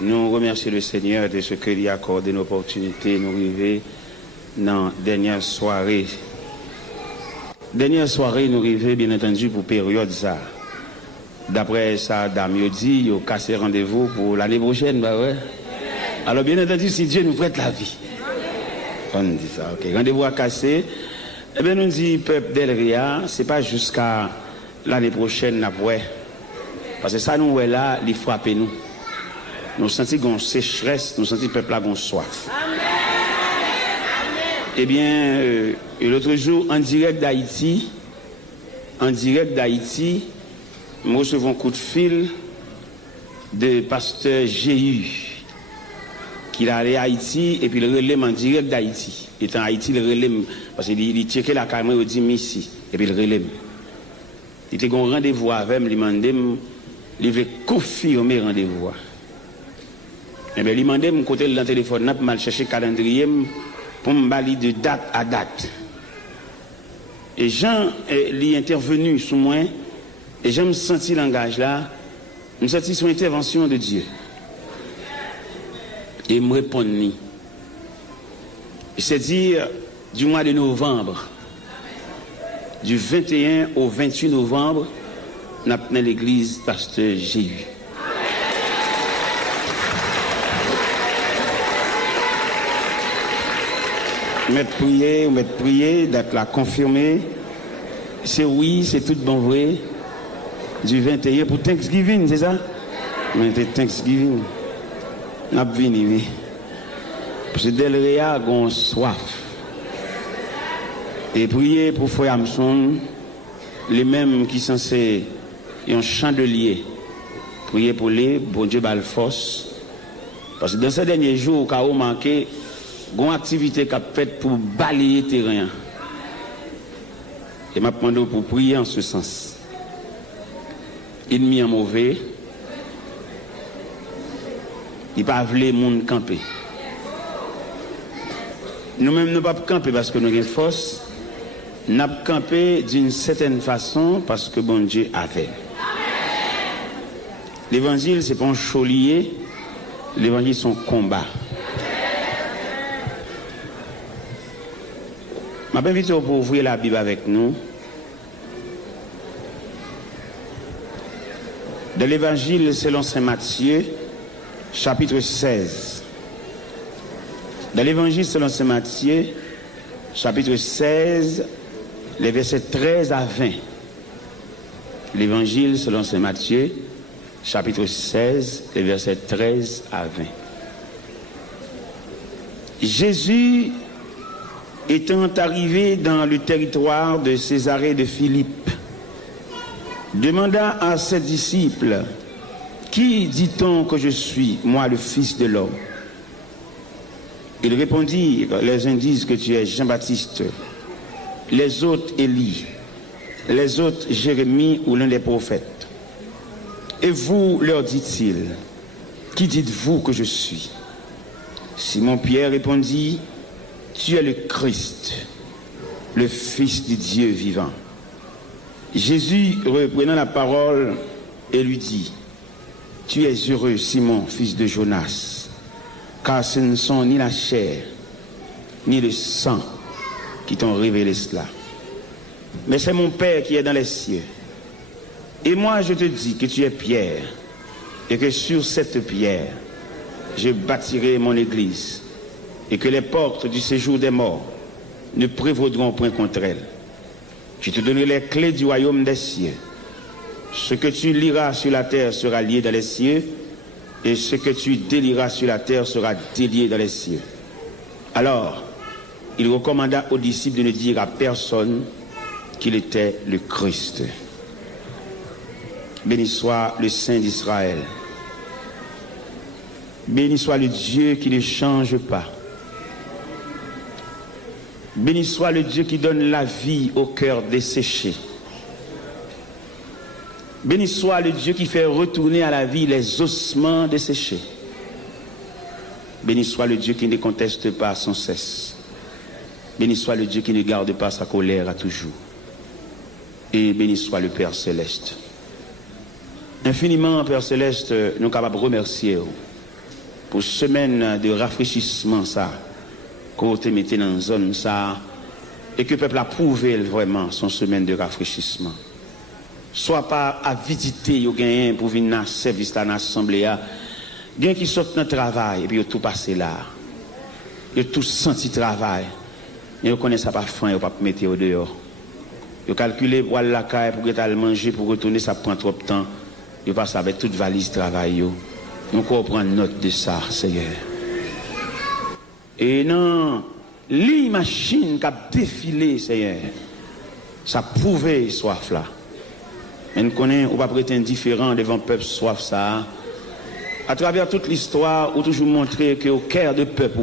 Nous remercions le Seigneur de ce qu'il a accordé une opportunité de nous arriver dans la dernière soirée. Dernière soirée, nous arrivons bien entendu pour période ça. D'après ça, Dame dit, il a cassé rendez-vous pour l'année prochaine. Bah ouais. Alors bien entendu, si Dieu nous prête la vie. On dit ça, ok. Rendez-vous à casser. Eh bien, nous dit, peuple d'Elria, ce n'est pas jusqu'à l'année prochaine, après. Parce que ça, nous, est là, il frappe nous. Nous sentons qu'on sécheresse, nous sentons que le peuple a qu'on soif. Amen. Eh bien, l'autre jour, en direct d'Haïti, nous recevons un coup de fil de pasteur Jéhu, qui est allé à Haïti et puis le relève en direct d'Haïti. Il est en Haïti, le relève, parce qu'il checké la caméra, il dit ici, et puis le relève. Il était un rendez-vous avec moi, il m'a demandé, il veut confirmer le rendez-vous. Eh bien, il m'a demandé, de côté de le téléphone, pour chercher le calendrier, pour me balayer de date à date. Et Jean est intervenu sur moi, et j'ai senti le langage là, je me senti son intervention de Dieu. Et il me répond, c'est-à-dire du mois de novembre, du 21 au 28 novembre, nous avons tenu l'église pasteur Jéhu. Mettre prier, d'être là confirmé. C'est oui, c'est tout bon vrai. Du 21 pour Thanksgiving, c'est ça? Mais c'est Thanksgiving. Nous avons venu, oui. Parce que Delria a soif. Et prier pour Frère Hamson, les mêmes qui sont censés un chandelier. Prier pour les, bon Dieu, bal force. Parce que dans ces derniers jours, au cas où manqué, une activité qu'a faite pour balayer le terrain. Et m'a demandé pour prier en ce sens. Ennemi en mauvais, il pas voulu les gens camper. Nous-mêmes, nous ne pouvons pas camper parce que nous avons une force. Nous avons campé d'une certaine façon parce que bon Dieu a fait. L'évangile, ce n'est pas un chaulier. L'évangile, c'est un combat. Je m'invite pour ouvrir la Bible avec nous. De l'évangile selon saint Matthieu, chapitre 16. Dans l'évangile selon saint Matthieu, chapitre 16, les versets 13 à 20. L'évangile selon saint Matthieu, chapitre 16, les versets 13 à 20. Jésus étant arrivé dans le territoire de Césarée de Philippe, demanda à ses disciples, « Qui dit-on que je suis, moi le Fils de l'homme ?» Ils répondirent, « Les uns disent que tu es Jean-Baptiste, les autres Élie, les autres Jérémie ou l'un des prophètes. Et vous, leur dit-il, qui dites-vous que je suis ?» Simon-Pierre répondit, « Tu es le Christ, le Fils du Dieu vivant. » Jésus, reprenant la parole, et lui dit, « Tu es heureux, Simon, fils de Jonas, car ce ne sont ni la chair, ni le sang qui t'ont révélé cela. Mais c'est mon Père qui est dans les cieux. Et moi, je te dis que tu es Pierre, et que sur cette pierre, je bâtirai mon église, et que les portes du séjour des morts ne prévaudront point contre elle. Je te donnerai les clés du royaume des cieux. Ce que tu liras sur la terre sera lié dans les cieux, et ce que tu délieras sur la terre sera délié dans les cieux. » Alors, il recommanda aux disciples de ne dire à personne qu'il était le Christ. Béni soit le Saint d'Israël. Béni soit le Dieu qui ne change pas. Béni soit le Dieu qui donne la vie au cœur desséché. Béni soit le Dieu qui fait retourner à la vie les ossements desséchés. Béni soit le Dieu qui ne conteste pas sans cesse. Béni soit le Dieu qui ne garde pas sa colère à toujours. Et béni soit le Père Céleste. Infiniment, Père Céleste, nous sommes capables de remercier pour semaine de rafraîchissement ça, qu'on te mette dans une zone ça, et que le peuple a prouvé vraiment son semaine de rafraîchissement. Soit pas à visiter, yo gagné pour venir dans le service, dans l'assemblée, bien qui sortent dans le travail, et puis ils tout passé là. Ils ont tout senti travail. Mais ils connaissent pas faim, ils ne peuvent pas mettre au dehors. Ils calculent pour aller à la caille, pour aller manger, pour retourner, ça prend trop de temps. Ils passent avec toute valise de travail. Nous comprenons note de ça, Seigneur. Et non, les machines qui ont défilé, Seigneur, ça prouvait soif là. Mais nous connaissons, on ne peut pas être indifférent devant le peuple soif ça. À travers toute l'histoire, on a toujours montré qu'au cœur du peuple,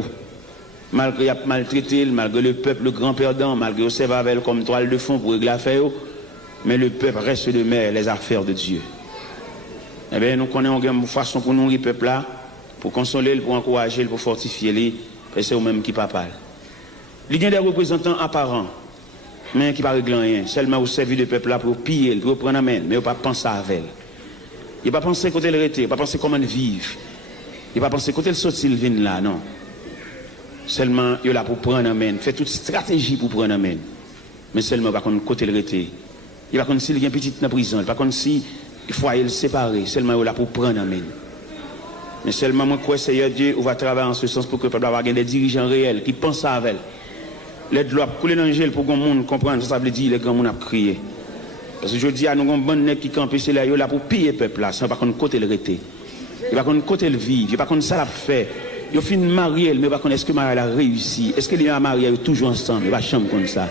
malgré qu'il a maltraité, malgré le peuple, le grand perdant, malgré qu'il servait avec comme toile de fond pour régler l'affaire, mais le peuple reste de mer, les affaires de Dieu. Eh bien, nous connaissons une façon pour nourrir le peuple là, pour consoler, pour encourager, pour fortifier, et c'est eux-mêmes qui parlent. Il y a des représentants apparents, mais qui ne règlent rien, seulement au service du peuple là pour piller, pour prendre la main, mais ils ne pas penser à elle. Il ne pas penser côté le rete, il ne pas penser comment vivre, il ne pas penser côté le sortir, il vient là, non. Seulement, il est là pour prendre la main, fait toute stratégie pour prendre la main. Mais seulement, il ne va pas côté le rete. Il ne va pas s'il y a une petite dans la prison, il ne va pas si il faut le séparer, seulement il est là pour prendre la main. Mais seulement, moi, crois, Seigneur Dieu, on va travailler en ce sens pour que le peuple avoir des dirigeants réels qui pensent à elle. L'aide doit couler dans le gel pour que le monde comprenne, ça veut dire que les grands monde a crié. Parce que je dis à nous, bon nèg qui campent, c'est là pour piller le peuple là, sans pas qu'on côté le rete. Il va qu'on côté le vivre, il va qu'on ça l'a fait. Il fin marié, mais pas qu'on est-ce que marié a réussi, est-ce que les mariés toujours ensemble, il va chambre comme ça.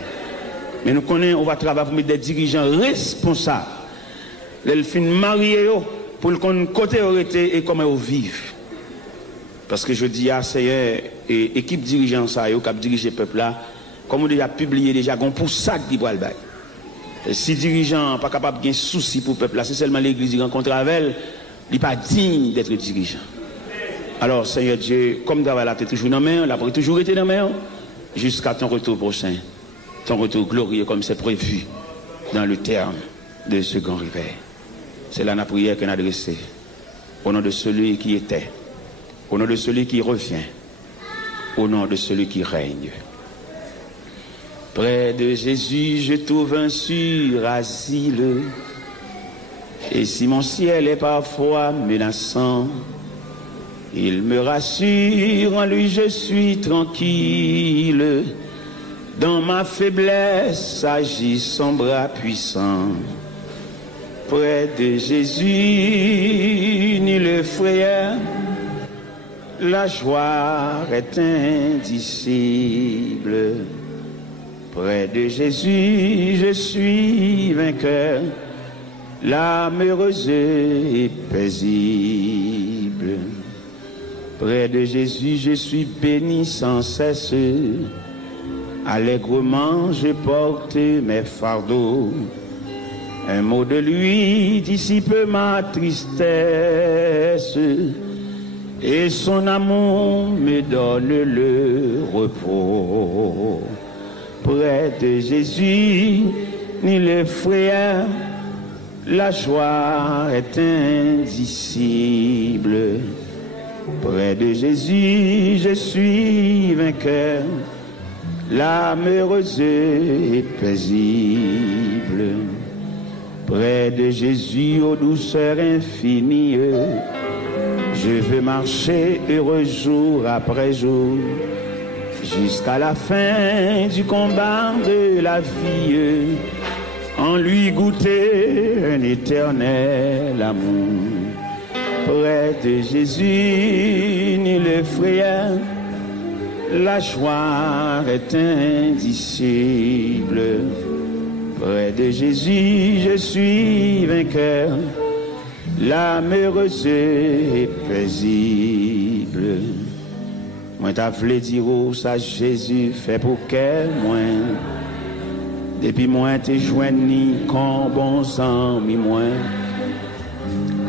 Mais nous connaissons, on va travailler pour mettre des dirigeants responsables. Les fin marié pour qu'on côté arrêté et comment ils vivent. Parce que je dis à Seigneur et équipe dirigeant ça yo qui dirige le peuple là, comme on déjà publié déjà gon pour ça qui pour le bail. Si dirigeant pas capable de souci pour le peuple là, c'est seulement l'église qui rencontre avec elle, il n'est pas digne d'être dirigeant. Alors Seigneur Dieu, comme travail là tu es toujours dans la main, là pour toujours été dans la main jusqu'à ton retour prochain. Ton retour glorieux comme c'est prévu dans le terme de ce grand réveil. C'est là la prière qu'on a adressée. Au nom de celui qui était, au nom de celui qui revient, au nom de celui qui règne. Près de Jésus, je trouve un sûr asile. Et si mon ciel est parfois menaçant, il me rassure, en lui je suis tranquille. Dans ma faiblesse agit son bras puissant. Près de Jésus, ni le frayeur, la joie est indicible. Près de Jésus, je suis vainqueur, l'âme heureuse et paisible. Près de Jésus, je suis béni sans cesse. Allègrement, je porte mes fardeaux. Un mot de lui dissipe ma tristesse. Et son amour me donne le repos. Près de Jésus, ni le frayeur, la joie est indicible. Près de Jésus, je suis vainqueur, l'âme heureuse et paisible. Près de Jésus, aux douceurs infinies, je veux marcher heureux jour après jour, jusqu'à la fin du combat de la vie, en lui goûter un éternel amour. Près de Jésus, ni le frayeur, la joie est indicible. Près de Jésus, je suis vainqueur, l'âme heureuse et paisible. Moi t'as voulu dire où ça Jésus fait pour quel moins. Depuis moi t'es joigni comme bon sang mi moi.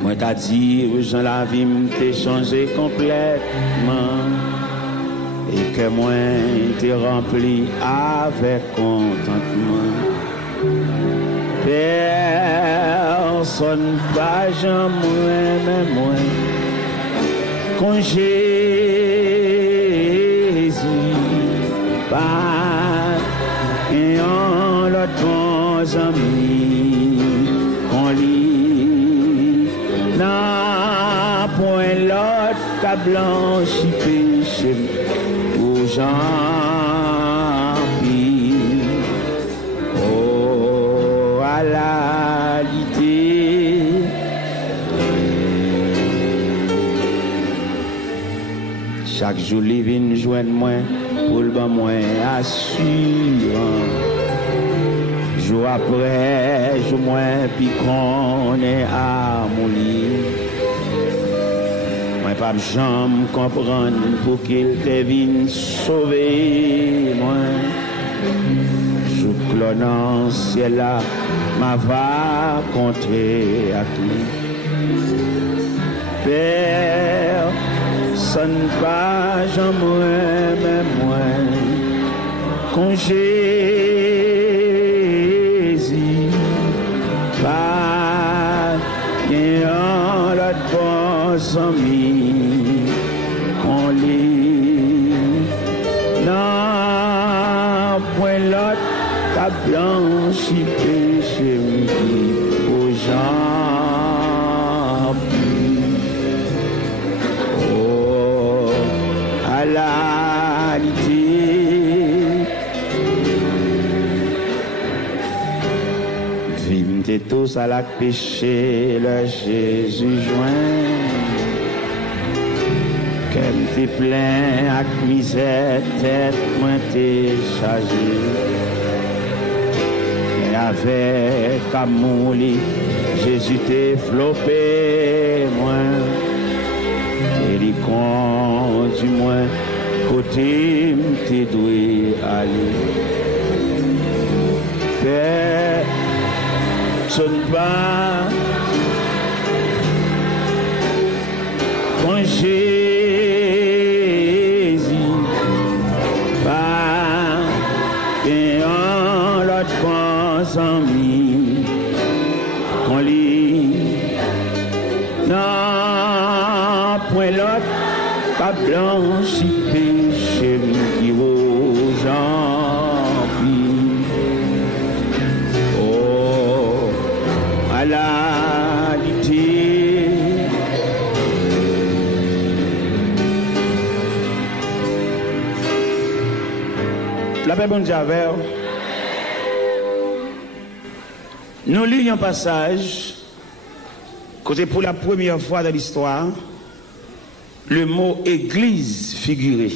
Moi t'as dit Jean la vie m't'ai changé complètement. Et que moi t'es rempli avec contentement. Personne pas jamais moins Quand Jésus part et en l'autre bons amis qu'on lit n'a point l'autre qu'à blanchi péché aux gens pis oh à la chaque jour, les vins joignent moins pour le ban moins assurant. Jour après, jour moins, puis qu'on est à mon lit. Moi, pas jamais comprendre pour qu'il te vienne sauver, moi. Jour clonant, ciel là, m'a va contrer à qui. Père, sonne pas, j'en même moi, quand Jésus va, et en l'autre bons amis, qu'on lit, non, point l'autre, t'as blanchi péché, aux gens. Tous à la péché, le Jésus joint. Qu'elle t'est plein à misère, tête moins t'es chargé. Et avec amour, Jésus t'est flopé, moins. Et il conduit moins, côté t'es doué aller. Père, sonne pas quand Jésus va et en l'autre bons amis qu'on lit non point l'autre pas blanchi péché qui aux gens. La lutte. La paix bonne Javel. Nous lisons un passage, côté pour la première fois dans l'histoire, le mot église figuré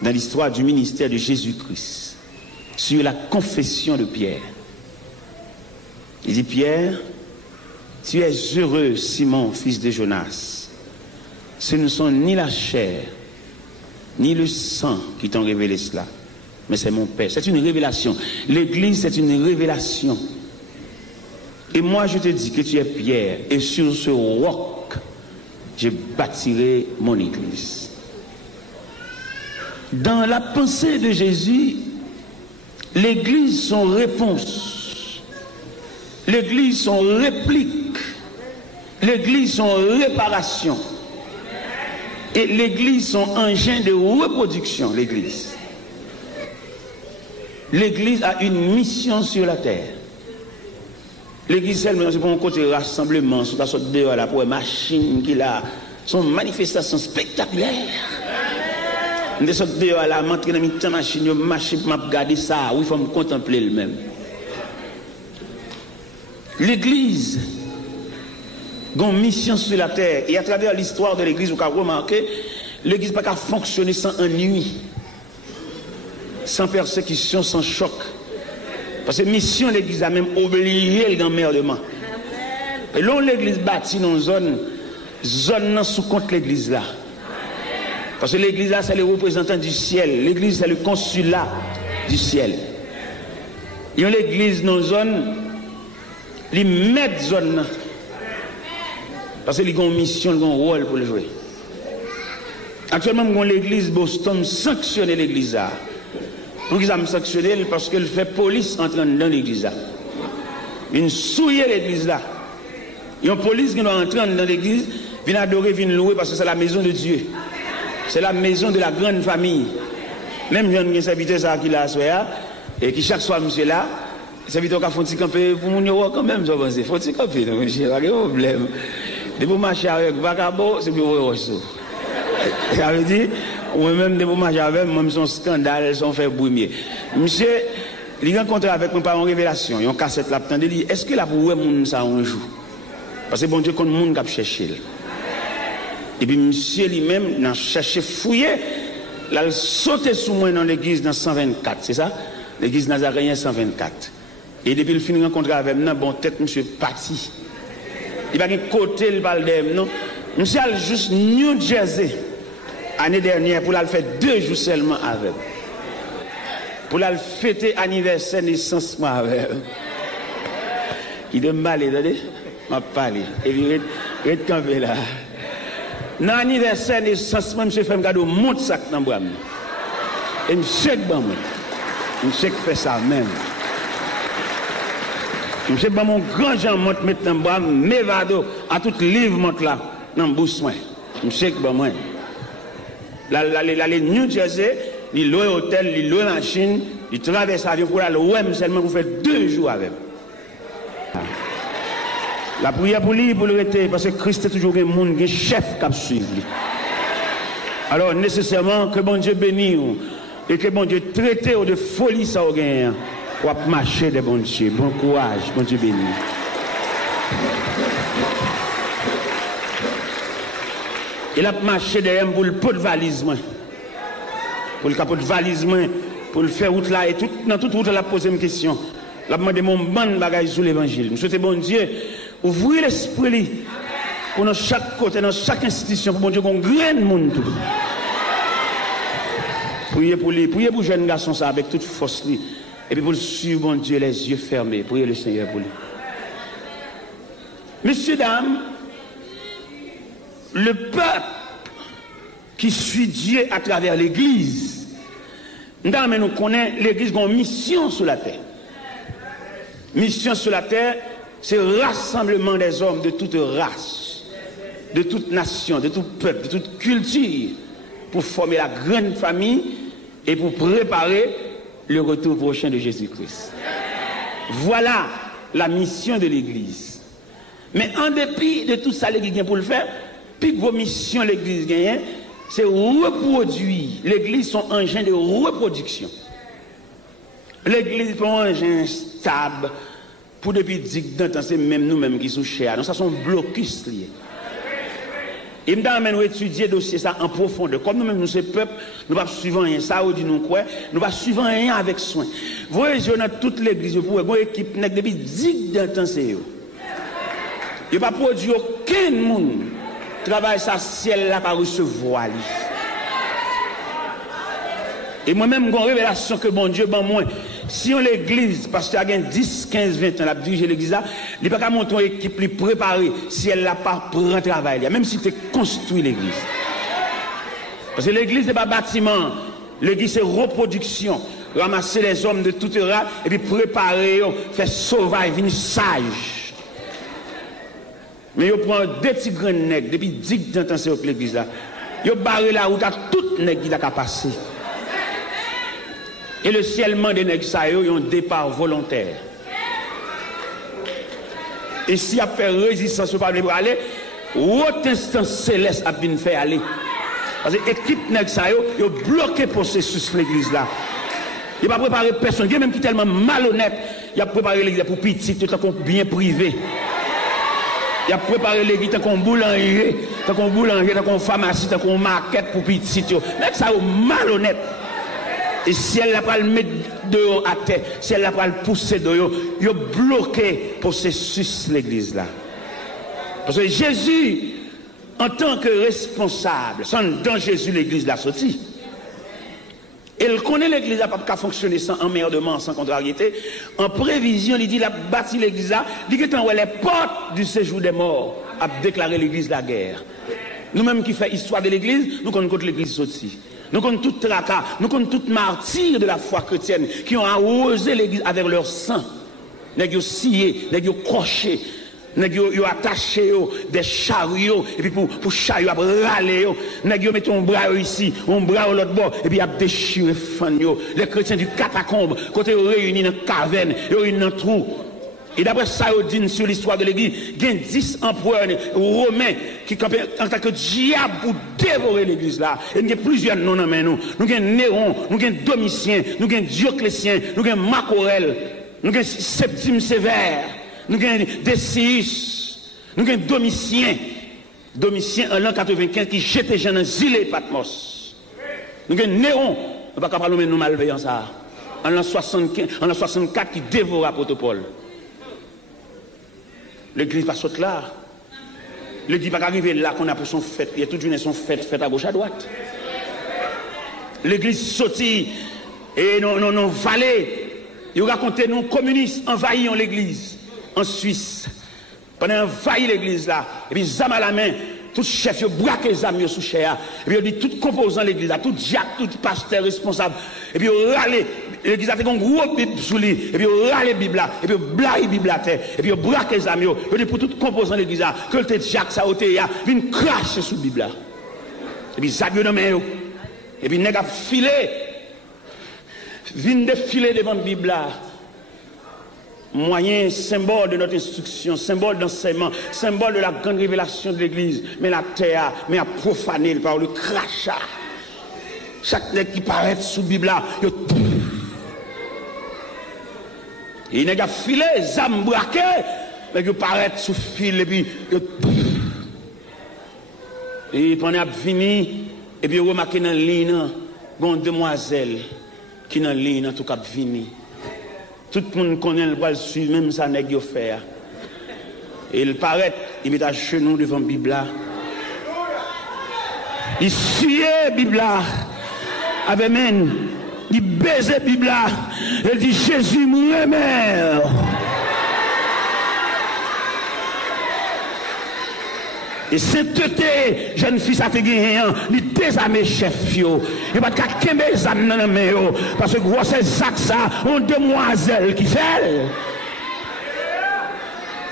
dans l'histoire du ministère de Jésus-Christ sur la confession de Pierre. Il dit, Pierre, tu es heureux, Simon, fils de Jonas. Ce ne sont ni la chair, ni le sang qui t'ont révélé cela, mais c'est mon Père. C'est une révélation. L'église, c'est une révélation. Et moi, je te dis que tu es Pierre, et sur ce roc, je bâtirai mon église. Dans la pensée de Jésus, l'église, son réponse. L'église, son réplique. L'église, son réparation. Et l'église, son engin de reproduction, l'église. L'église a une mission sur la terre. L'église, c'est pour un côté rassemblement, sur la sorte dehors, là, pour une machine qui a son manifestation spectaculaire. Nous sommes dehors, là, m'entrer dans une machine, pour regarder ça, oui, il faut me contempler le même. L'église a une mission sur la terre. Et à travers l'histoire de l'église, vous avez remarqué, l'église n'a pas fonctionner sans ennui, sans persécution, sans choc. Parce que mission, l'église a même obligé l'emmerdement. Et là, l'église bâtie dans une zone sous compte l'église là. Parce que l'église là, c'est le représentant du ciel. L'église, c'est le consulat du ciel. Il y a l'église dans une zone, ils mettent zone là. Parce qu'ils ont une mission, ils ont un rôle pour le jouer. Actuellement, l'église Boston sanctionne l'église là. Pour qu'ils aient sanctionné parce qu'elle fait police entrer dans l'église là. Ils souillent l'église là. Il y a une police qui doit entrer dans l'église Viens adorer, viens louer parce que c'est la maison de Dieu. C'est la maison de la grande famille. Même jeune serviteur ça qui l'a soya et qui chaque soir monsieur là, serviteur qui a fait camper pour mon quand même, je pense. Faut camper, monsieur, pas de problème. De vous marcher avec vagabond, c'est pour vous. Ça veut dire, moi-même, de vous marcher avec moi, son scandale, son fait brumier. Monsieur, il rencontre avec moi par une révélation, il y a une cassette là, est-ce que là, vous voyez ça un jour? Parce que bon Dieu, quand le monde a cherché. Et puis, monsieur lui-même, il a cherché, fouillé, il a sauté sous moi dans l'église dans 124, c'est ça? L'église Nazaréen 124. Et depuis le fin de rencontre avec moi, bon, tête, monsieur, parti. Il va côté le Valdem, non? Monsieur a juste New Jersey, l'année dernière, pour la faire 2 jours seulement avec. Pour la fêter anniversaire naissance moi avec. Il est mal, attendez? M'a parlé. Et puis, il campé là. Dans l'anniversaire naissance, moi, monsieur fait un cadeau, monte sac dans le bras. Et monsieur, monsieur fait ça même. Monsieur, mon grand Jean monte maintenant dans le bras, m'évado, à tout livre monte là, dans le bouche. Monsieur, moi. L'aller New Jersey, il loue hôtel, il loue machine, il traverse l'avion pour aller ouais, seulement vous faites 2 jours avec. La prière pour lui, pour le rester, parce que Christ est toujours un monde, un chef qui suit. Alors, nécessairement, que bon Dieu bénisse et que bon Dieu traite de folie ça au gain pour marcher de bon Dieu. Bon courage, bon Dieu bénisse. Il a marché derrière pour le pot de valise, pour le capot de valise, pour le faire route là, et tout, dans toute route, il a posé une question. Il a demandé mon ban de bagages sur l'évangile. Je souhaite, bon Dieu, ouvrir l'esprit pour dans chaque côté, dans chaque institution, pour bon Dieu qu'on graine monde tout. Priez pour lui, priez pour le jeune garçon ça avec toute force lui. Et puis pour le suivre, bon Dieu, les yeux fermés. Priez le Seigneur pour lui. Messieurs, dames, le peuple qui suit Dieu à travers l'Église, nous connaissons l'Église qui a une mission sur la terre. Mission sur la terre, c'est le rassemblement des hommes de toute race, de toute nation, de tout peuple, de toute culture, pour former la grande famille et pour préparer le retour prochain de Jésus-Christ. Voilà la mission de l'Église. Mais en dépit de tout ça, l'Église pour le faire, puis vos missions, l'Église gagne, c'est reproduire. L'Église sont un engin de reproduction. L'Église est un engin stable. Pour depuis 10 ans, c'est même nous-mêmes qui sommes chers. Donc ça sont blocus liés. Et nous avons étudié le dossier ça en profondeur. Comme nous-mêmes, nous, ce peuple, nous ne pas suivre rien. Ça, on dit nous quoi? Nous ne pas suivre rien avec soin. Vous voyez, dans toute l'église, vous pouvez une équipe depuis 10 ans, c'est eux. Il n'y a pas produit aucun monde. Travail ça, ciel là, par recevoir. Et moi-même, j'ai une révélation que bon Dieu, bon moi, si on l'église, parce qu'il y a 10, 15, 20 ans, la dirigé l'église là, il n'y a pas qu'à monter une équipe lui préparée si elle n'a pas pris un travail, même si tu construit l'église. Parce que l'église n'est pas bâtiment, l'église c'est reproduction, ramasser les hommes de toute race et puis préparer, faire sauvage, venir sage. Mais il prend 2 petits grands nègres, depuis 10 ans, c'est l'église là, il barre la route à tout nègre qui a passé. Et le ciellement des nègres, ça y a un départ volontaire. Et s'il y a fait résistance au peuple pour aller, autre instance céleste a bien fait aller. Parce que l'équipe nègre, ça y a bloqué le processus de l'église là. Il n'a pas préparé personne. Il y a même qui est tellement malhonnête. Il a préparé l'église pour petit, tout en bien privé. Il a préparé l'église comme boulanger, comme pharmacie, comme market pour petit. Mais ça y est malhonnête. Et si elle n'a pas le mettre dehors à terre, si elle n'a pas le pousser dehors, il a bloqué le processus de l'église là. Parce que Jésus, en tant que responsable, dans Jésus, l'église l'a sorti. Elle connaît l'église là, pas fonctionner sans emmerdement, sans contrariété. En prévision, il dit, il a bâti l'église là, il dit que les portes du séjour des morts a déclaré l'église la guerre. Nous-mêmes qui faisons l'histoire de l'église, nous connaissons l'église sortie. Nous connaissons tout tracas, nous connaissons tout martyr de la foi chrétienne qui ont arrosé l'église avec leur sang. Nous avons scié, nous avons croché, Nèg yo attaché des chariots et puis pour chariot râler yo. Nèg yo met un bras ici, un bras l'autre bord et puis a déchiré fan yo. Les chrétiens du catacombe côté réunis dans caverne, yo réunis dans trou. Et d'après ça, on dit sur l'histoire de l'église, il y a 10 empereurs romains qui campaient en tant que diable pour dévorer l'église là. Et il y a plusieurs noms dans nous. Nous avons Néron, nous avons Domitien, nous avons Dioclétien, nous avons Marc Aurèle, nous avons Septime Sévère, nous avons Décius, nous avons Domitien. Domitien en l'an 95 qui jetait Jean dans Zilé Patmos. Nous avons Néron, on ne va pas parler de nous malveillants ça. En l'an 64 qui dévora Protopole. L'église pas saute là. L'église pas arriver là qu'on a pour son fête. Il y a toute une son fête à gauche à droite. L'église sortie et non vallée. Ils racontent nous communistes envahissent l'église en Suisse. Pendant envahir l'église là, et puis zam à la main, tout chef yo braque les amis sous chair. Et puis on dit tout composant l'église là, tout diacre, tout pasteur responsable. Et puis on râle l'église a fait un gros bible sous lui, et puis on râle bible là, et puis on blague bible à terre, et puis on braque les amis. On dit pour tout composant l'église là, que le diacre ça ôté ya, vient cracher sous bible là. Et puis ça dans main yo. Et puis nèg a filé vient défiler devant bible là. Moyen, symbole de notre instruction, symbole d'enseignement, symbole de la grande révélation de l'Église. Mais la terre, mais à profaner par le crachat. Chaque nègre qui paraît sous la Bible là, il n'est pas filé, zam braqué, mais il paraît sous fil et puis et pendant qu'il fini, et puis remarqué dans la ligne, une demoiselle qui dans la ligne, en tout cas, fini. Tout le monde connaît le bras suivre, même ça n'est pas fait. Et il paraît, il met à genoux devant la Bible. Il suit la Bible avec main. Il baise la Bible. Il dit Jésus me mère. Et sainteté, jeune fille, ça te gagne, il désarme chef, il n'y a pas de cas qui mes âmes dans la main, parce que gros, c'est ça, on demoiselle qui fait.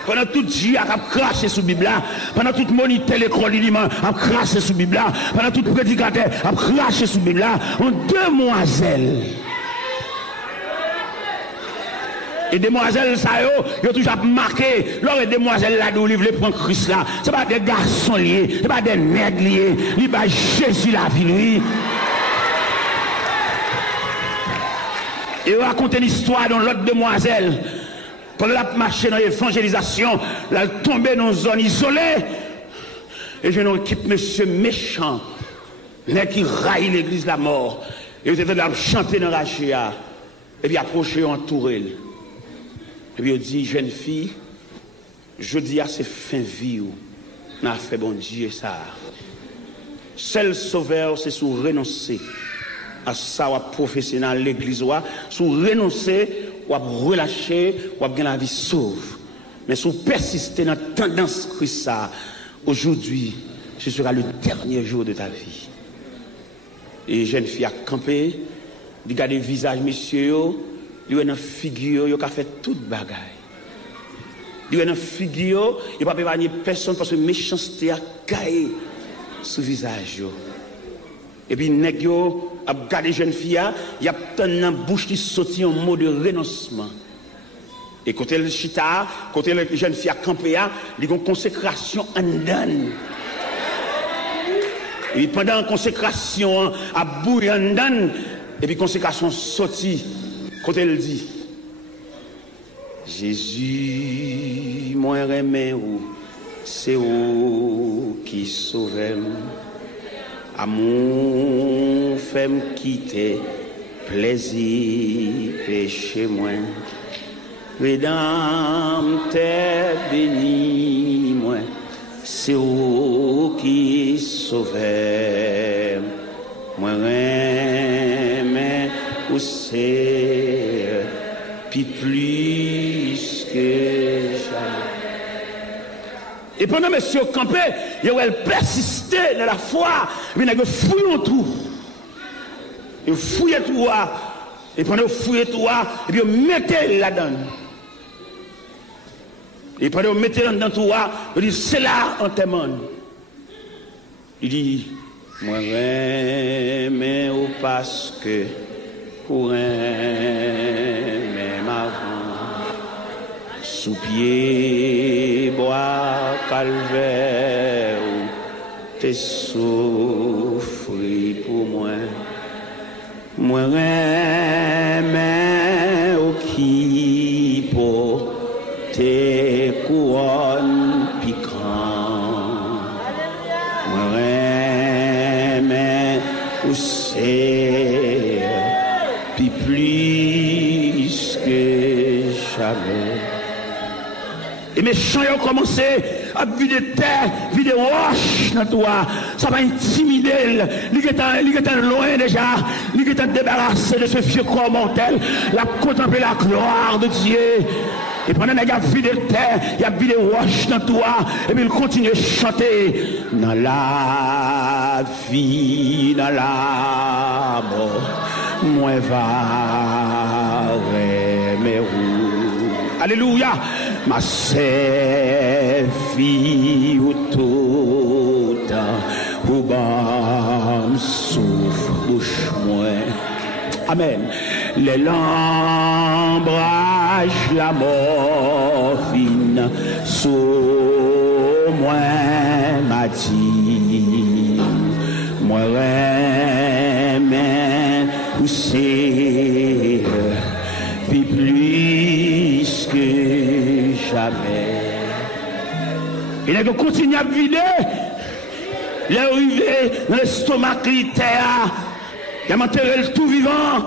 Pendant tout Dieu a craché sous la Bible, pendant tout moniteur l'école dimanche a craché sous la Bible, pendant tout prédicateur a craché sous la Bible, on demoiselle. Et demoiselles, ça y a toujours marqué. Lors des demoiselles là, nous livre prendre Christ là. Ce n'est pas des garçons liés, ce n'est pas des nègres liés. Il va Jésus la vie, lui. Et on raconte l'histoire dans l'autre demoiselle. Quand elle a marché dans l'évangélisation, elle a tombé dans une zone isolée. Et je n'ai équipe monsieur méchant, qui raille l'église la mort. Et vous êtes là chanter dans la chia. Et puis approcher, entourer. Et puis il dit, jeune fille, je dis à ces fins vie où n'a fait bon Dieu ça. Seul sauveur, c'est sous renoncer à ça, ou professionnel, l'église, sous renoncer, ou relâcher, ou gagner la vie sauve. Mais sous persister dans la tendance Christ ça, aujourd'hui, ce sera le dernier jour de ta vie. Et jeune fille a campé, regardez le visage, messieurs, il y a une figure, il a fait toute bagaille. Il y a une figure, il n'y a pas épargné personne parce que méchanceté a caillé sous le visage. Et puis, nèg yo a regardé jeune fille, il y a dans la bouche qui sortit un mot de renoncement. Et côté le chita, côté la jeune fille a campé, il y a une consécration en dan. Et pendant la consécration, à bouille en dan, et puis consécration sortie. Quand elle dit, Jésus, moi remè ou, c'est où qui sauve, à mon femme quitter, plaisir, péché moi, rédempteur béni moi, c'est où qui sauve, moi remè ou c'est puis plus que jamais. Et pendant que monsieur campé, il a persisté dans la foi, mais il a fouillé tout. Il fouillé tout, et pendant qu'il fouillé tout, et puis il mettait là-dedans. Et pendant que vous mettez dans tout, vous dites, c'est là en témoigne. Il dit, moi, mais ou parce que pour un même avant, sous pied, bois, calvaire, t'es souffri pour moi. Moi, mais au qui pour tes couronnes piquantes. Moi, mais où c'est, puis plus que jamais. Et mes chants ont commencé à vider terre, vider roche dans toi. Ça va intimider. Il est loin déjà. Il est débarrassé de ce vieux corps mortel. Il a contemplé la gloire de Dieu. Et pendant qu'il a vidé terre, il a vidé roche dans toi. Et puis il continue à chanter. Dans la vie, dans la mort, moi va mes roues. Alléluia. Ma fille ou tout ou bam souffle bouche moi. Amen. Les lambrages, la morphine sous moi m'a dit moi remède ou c'est puis plus que jamais. Il a continué à vider. Il est arrivé dans l'estomac terre. Il a enterré le tout vivant.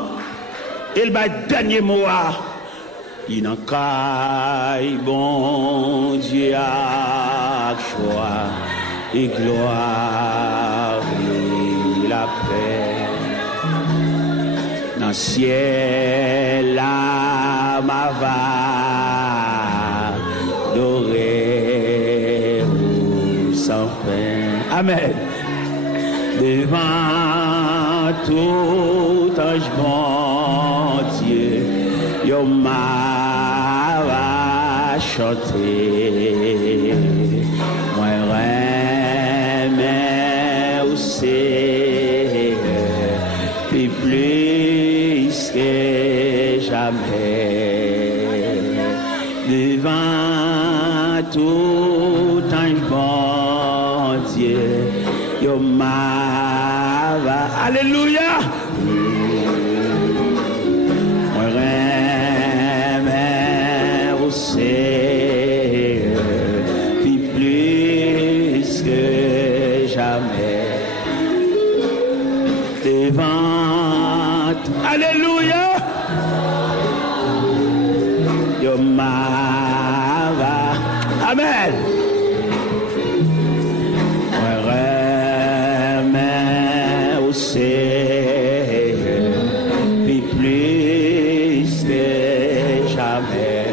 Et il va dernier mot. Il n'a qu'à bon Dieu à joie et gloire et la paix. Dans le ciel, la ma va doré sans fin. Amen. Devant tout ange bon Dieu, yo m'a va chanter. Moi remets où c'est, puis plus que jamais. Devant tout ange bon Dieu, yo m'a va. Alléluia. Moi remets où c'est, puis plus que jamais. Devant, alléluia. Yo m'a va. Amen. Moi remets où c'est, puis plus que jamais.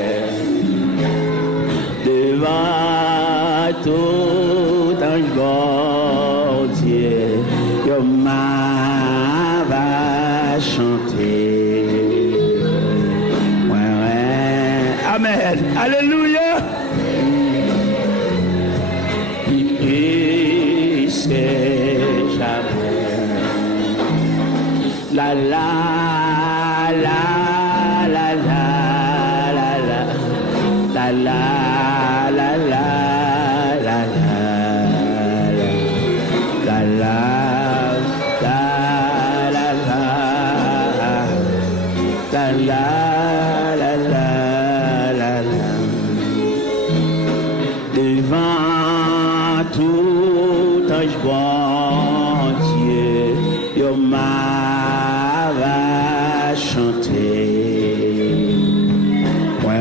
Devant tout ange bon Dieu, yo m'a va chanter. Moi, amen. Alléluia. Plus que jamais. La la la la la la la la la la la la la la devant tout ange bon Dieu, yo m'a va chanter. Moi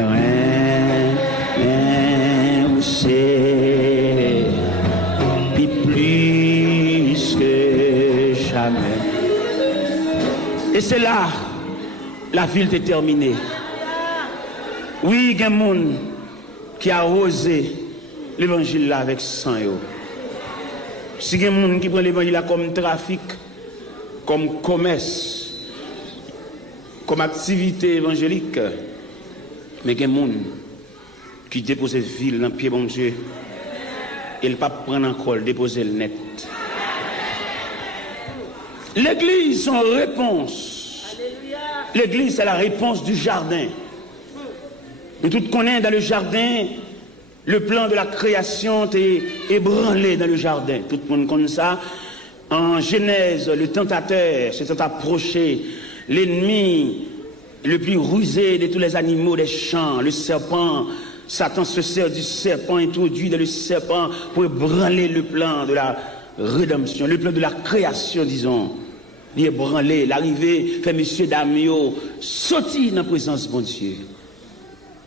rien où c'est, puis plus que jamais. Et c'est là la ville est terminée. Oui, il y a des gens qui a osé l'évangile là avec sang. Si il y a des gens qui prennent l'évangile là comme trafic, comme commerce, comme activité évangélique, mais il y a des gens qui dépose ville dans le pied, bon Dieu. Et le pape prend encore, déposer le net. L'église, son réponse. L'église, c'est la réponse du jardin. Nous tous connaissons dans le jardin, le plan de la création est ébranlé dans le jardin. Tout le monde connaît ça. En Genèse, le tentateur s'est approché. L'ennemi le plus rusé de tous les animaux des champs, le serpent. Satan se sert du serpent, introduit dans le serpent pour ébranler le plan de la rédemption, le plan de la création, disons. Il est branlé, l'arrivée fait monsieur Damio sorti dans la présence de bon Dieu.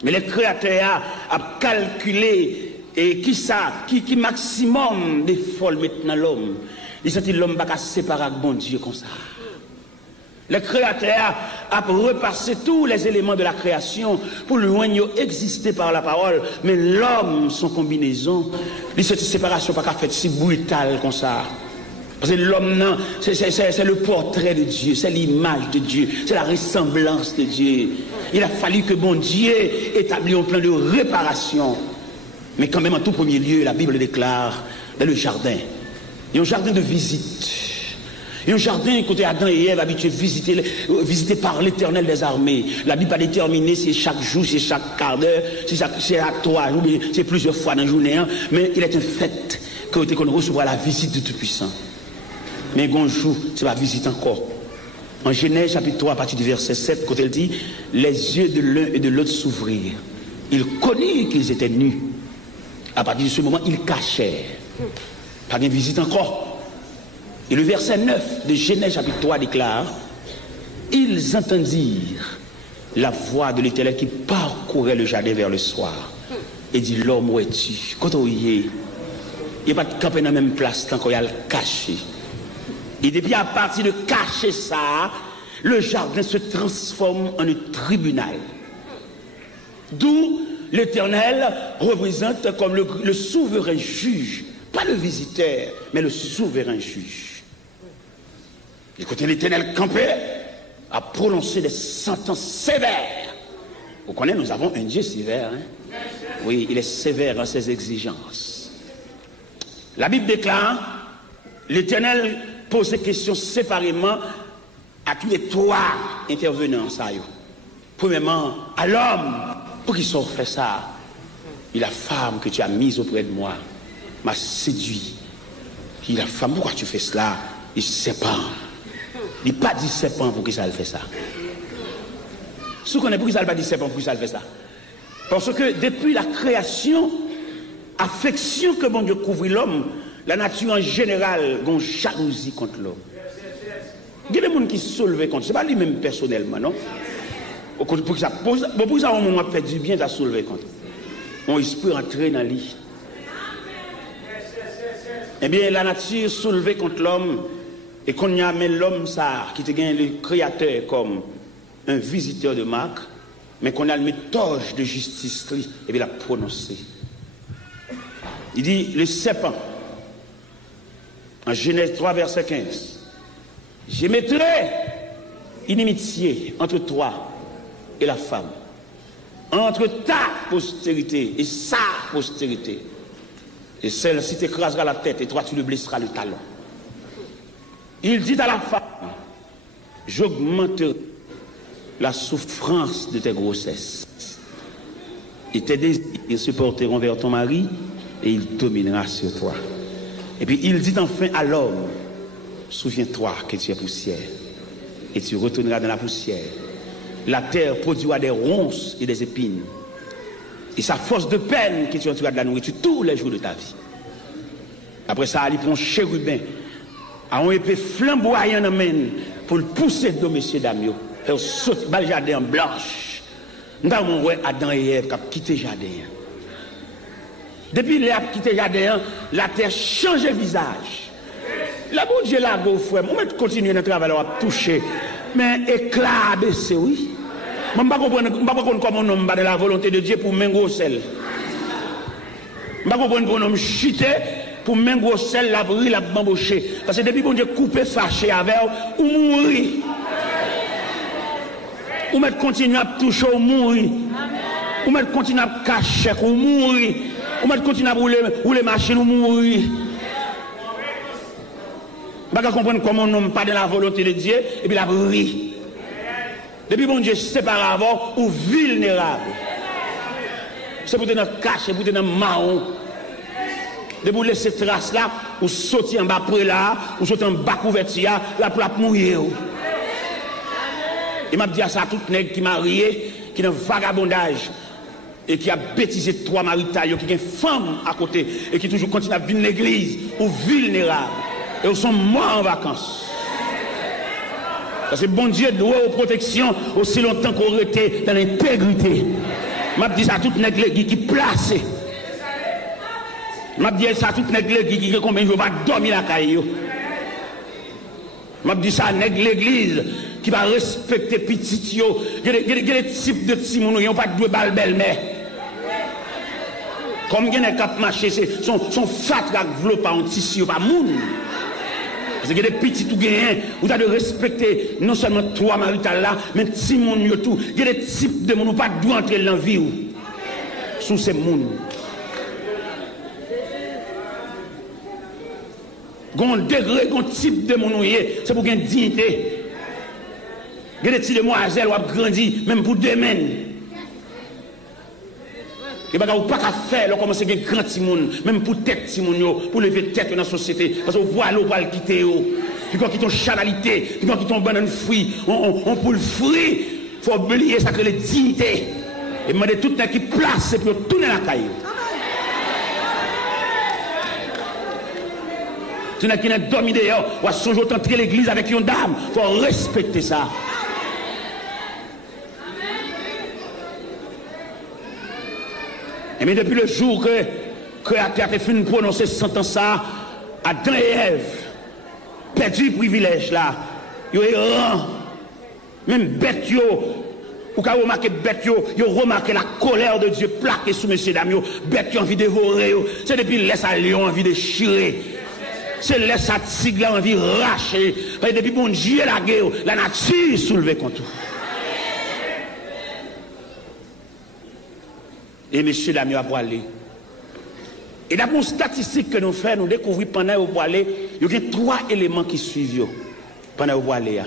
Mais le créateur a calculé et qui maximum des folles maintenant l'homme. Il sentit l'homme pas séparer avec bon Dieu comme ça. Le créateur a repassé tous les éléments de la création pour le loin exister par la parole, mais l'homme, son combinaison, cette séparation pas faite si brutale comme ça. Parce que l'homme, c'est le portrait de Dieu, c'est l'image de Dieu, c'est la ressemblance de Dieu. Il a fallu que bon Dieu établisse un plan de réparation. Mais quand même, en tout premier lieu, la Bible déclare dans le jardin. Il y a un jardin de visite. Il y a un jardin côté Adam et Ève habitués visité par l'Éternel des armées. La Bible a déterminé si chaque jour, c'est chaque quart d'heure, si c'est à 3 jours, c'est plusieurs fois dans la journée. Mais il est un fait qu'on recevra la visite du Tout-Puissant. Mais un jour, c'est la visite encore. En Genèse chapitre 3, à partir du verset 7, quand elle dit, les yeux de l'un et de l'autre s'ouvrirent. Ils connurent qu'ils étaient nus. À partir de ce moment, ils cachèrent. Pas de visite encore. Et le verset 9 de Genèse chapitre 3 déclare, ils entendirent la voix de l'Éternel qui parcourait le jardin vers le soir. Et dit, l'homme où es-tu? Quand on y est, il n'y a pas de camper dans la même place tant qu'on y a le caché. Et depuis à partir de cacher ça, le jardin se transforme en un tribunal. D'où l'Éternel représente comme le souverain juge, pas le visiteur, mais le souverain juge. Et quand l'Éternel campait, a prononcé des sentences sévères. Vous connaissez, nous avons un Dieu sévère. Hein? Oui, il est sévère dans ses exigences. La Bible déclare, l'Éternel pose des questions séparément à tous les trois intervenants. Ça, premièrement, à l'homme, pour qu'il soit fait ça, et la femme que tu as mise auprès de moi m'a séduit. Et la femme, pourquoi tu fais cela? Il serpent. Il n'a pas dit serpent pour qu'il ça fait ça. Si vous connaissez pour qu'il n'a pas dit serpent pour qu'il ça fait ça. Parce que depuis la création, affection que bon Dieu couvre l'homme, la nature en général a une jalousie contre l'homme. Il y a des gens qui se soulèvent contre. Ce n'est pas lui-même personnellement, non? Pour ça, on m'a fait du bien à soulever contre. On peut entrer dans lui. Eh bien, la nature soulevée contre l'homme, et qu'on y a mis l'homme ça, qui te gagne le créateur comme un visiteur de marque, mais qu'on a le méthode de justice, et bien la prononcer. Il dit, le serpent, en Genèse 3, verset 15, je mettrai inimitié entre toi et la femme, entre ta postérité et sa postérité. Et celle-ci t'écrasera la tête et toi tu le blesseras le talon. Il dit à la femme, j'augmenterai la souffrance de tes grossesses. Et tes désirs se porteront vers ton mari et il dominera sur toi. Et puis il dit enfin à l'homme, souviens-toi que tu es poussière et tu retourneras dans la poussière. La terre produira des ronces et des épines. Et sa force de peine que tu entreras de la nourriture tous les jours de ta vie. Après ça, il prend un chérubin, à un épée flamboyant en main pour le pousser de monsieur Damio. Faire sauter le jardin en blanche. Nous avons vu Adam et Ève qui ont quitté le jardin. Depuis qu'ils ont quitté le jardin, la terre change de visage. La bon Dieu là, go frère, on va continuer notre travail à toucher. Mais éclat baissé, oui. Je ne comprends pas comment on a de la volonté de Dieu pour mengo sel. Je ne comprends pas comment on a chuté pour mengo sel, la brille, la bamboché. Parce que depuis que Dieu coupé, fâché avec ou mourir. Ou mettre continuer à toucher ou mourir. Ou mettre continuer à cacher ou mourir. Ou mettre continuer à rouler machine ou mourir. Vous ne comprenez comment on n'a pas de la volonté de Dieu et puis la ri. Depuis bon Dieu séparé avant ou vulnérable. C'est pour te cacher, pour te marron. De vous laisser trace là, ou sortir en bas après là, ou sortir en bas couverture là pour la mourir. Il m'a dit à ça tout nègre qui m'a marié, qui est dans vagabondage et qui a bêtisé 3 maritales, qui a une femme à côté et qui toujours continue à venir l'église ou vulnérable et ils sont morts en vacances. Parce que bon Dieu doit aux protections aussi longtemps qu'on était dans l'intégrité. M'a dit ça tout nègre qui placé. M'a dit ça tout nègre qui combien de jours va dormir la caillou. M'a dit ça nègre l'église qui va respecter petit yo. Il y a des types de petits moun qui n'ont pas de balle belle-mère. Comme il y a des cap marché, son fat qui pas un tissu, pas moun. Parce qu'il y a des petits tout gagnants, vous avez de respecter non seulement 3 maritales là, mais petits moun yo tout. Il y a des types de moun qui pas de entrer dans la vie sous ces moun. Gon degré, gon type de moun c'est pour gagner dignité. Il y a des petites demoiselles qui ont grandi, même pour 2 semaines. Il n'y a pas qu'à faire, comment c'est un grand petit monde, même pour tête petit monde, pour lever tête dans la société. Parce que vous voyez, on va le quitter. Puis quand ils ont chanalité, puis quand ils ont banane fruit, on pour le fruit, il faut oublier ça que les dignités. Et demander tout le temps qui place pour tourner la caille. Tu n'as qu'une dormi dehors, ou à son jour entrer l'église avec une dame. Il faut respecter ça. Et mais depuis le jour que le Créateur a fait prononcer cette sentence à Adam et Ève, perdu le privilège là, ils ont errant, même bête yo, ou quand vous remarquez bête yo, ils ont remarqué la colère de Dieu plaquée sous messieurs dames, bête yo envie de dévorer, c'est depuis laisse à lion envie de chirer. C'est laisse à tigre envie de racher. Parce que depuis bon Dieu la guerre, la nature soulevée contre vous. Et messieurs dames, à aller. Et d'après une statistique que nous faisons, nous découvrons pendant que vous aller, il y a 3 éléments qui suivent pendant que vous aller.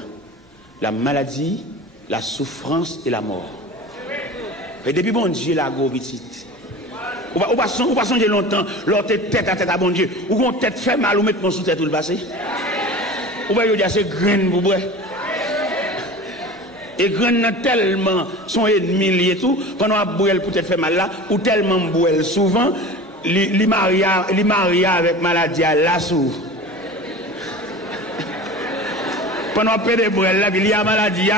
La maladie, la souffrance et la mort. Et depuis bon Dieu la go petite. Ou pas songer longtemps, l'autre tête à tête à bon Dieu. Ou qu'on tête fait mal ou mettre mon sous tête tout le passé. Ou pas dire c'est graine pour boire. Et graine tellement son ennemi et tout, pendant à boire pour tête fait mal là, ou tellement boire souvent, li maria avec maladie là sous. Pendant à perdre boire là, il y a maladie,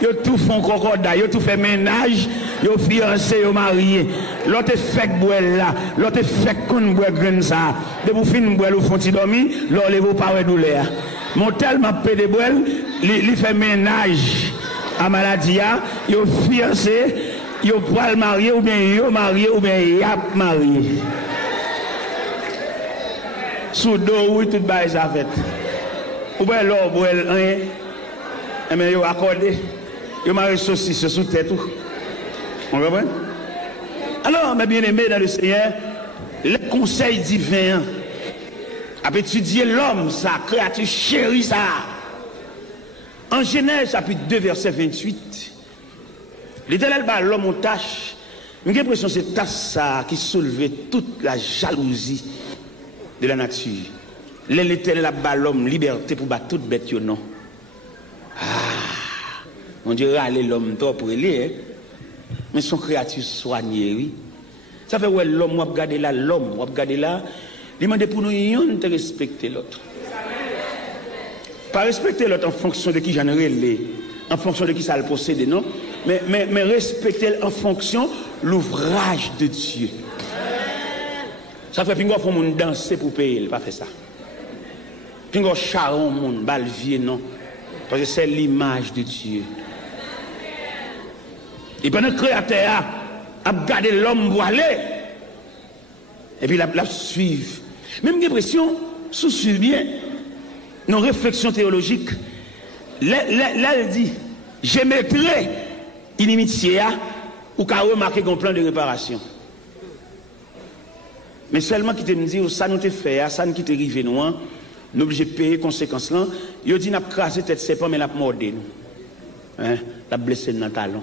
yo tout font crocodile, yo tout fait ménage. Yo fiancé, yo marié. L'autre fait boire là, l'autre fait qu'on boire graine ça. De vous fin boire au fond ti dormi, l'autre vous pas douleur. Mon tellement pédé boire, il fait ménage à maladie, yo fiancé, yo poil marié ou bien yo marié ou bien yap marié. Sous dos oui tout bail ça fait. Ou bien l'autre boire rien. Et mais yo accordé. Yo marié saucisse sous tête tout. On comprend? Alors, mes bien-aimés dans le Seigneur, le conseil divin a étudié l'homme, sa créature chérie, ça. En Genèse, chapitre 2, verset 28, l'Éternel bat l'homme en tâche. J'ai l'impression que c'est tâche ça qui soulevait toute la jalousie de la nature. L'Éternel a bat l'homme liberté pour battre toute bête, non? Ah, on dirait l'homme trop pour lui, mais son créature soignée, oui. Ça fait ouais l'homme, on va regarder là, l'homme, on va regarder là, demander pour nous de respecter l'autre. Pas respecter l'autre en fonction de qui j'en ai, en fonction de qui ça le possède, non? Mais respecter en fonction de l'ouvrage de Dieu. Ça fait pingo faut moun danser pour payer, pas fait ça. Pingo charon moun balvier non, parce que c'est l'image de Dieu. Et pendant que le Créateur a gardé l'homme pour aller, et puis il a suivi. Même l'impression, sous bien, nos réflexions théologiques, là il dit, je mettrai inimitié ou qu'à remarquer un plan de réparation. Mais seulement qui te me dit, ça nous te fait, ça nous qui te rive nous, nous obligés de payer conséquences là. Il dit, n'a crasé tête serpent, mais n'a mordé nous. Hein? N'a blessé dans le talon.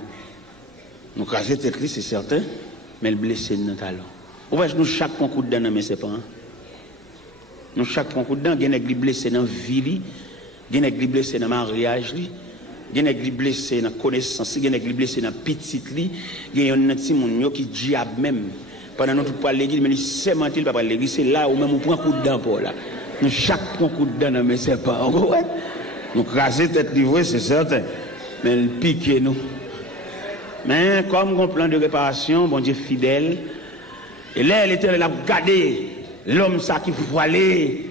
Nous crasé tête c'est certain, mais le blessé dans le talon. Ou voyez, nous chaque coup de dent dans mes serpents. Nous chaque coup de dent, il y a des blessés dans la vie, il y a des blessés dans le mariage, il y a des blessés dans la connaissance, il y a des blessés dans la petite, il y a un petit monde qui diable même. Pendant notre pas l'église, mais c'est mentir, pas l'église, c'est là où même on prend un coup de dent pour là. Nous chaque coup de dent dans mes serpents. Nous craser tête livrée, c'est certain. Mais le piquer nous. Mais comme un plan de réparation, bon Dieu fidèle, et là, l'Éternel a gardé l'homme ça qui faut aller.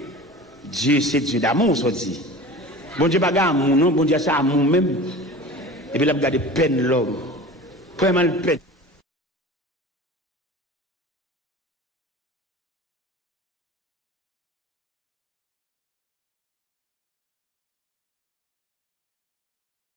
Dieu, c'est Dieu d'amour, ça dit. Bon Dieu, pas d'amour, non, bon Dieu, c'est amour même. Et puis, il a gardé peine l'homme. Vraiment, le peine.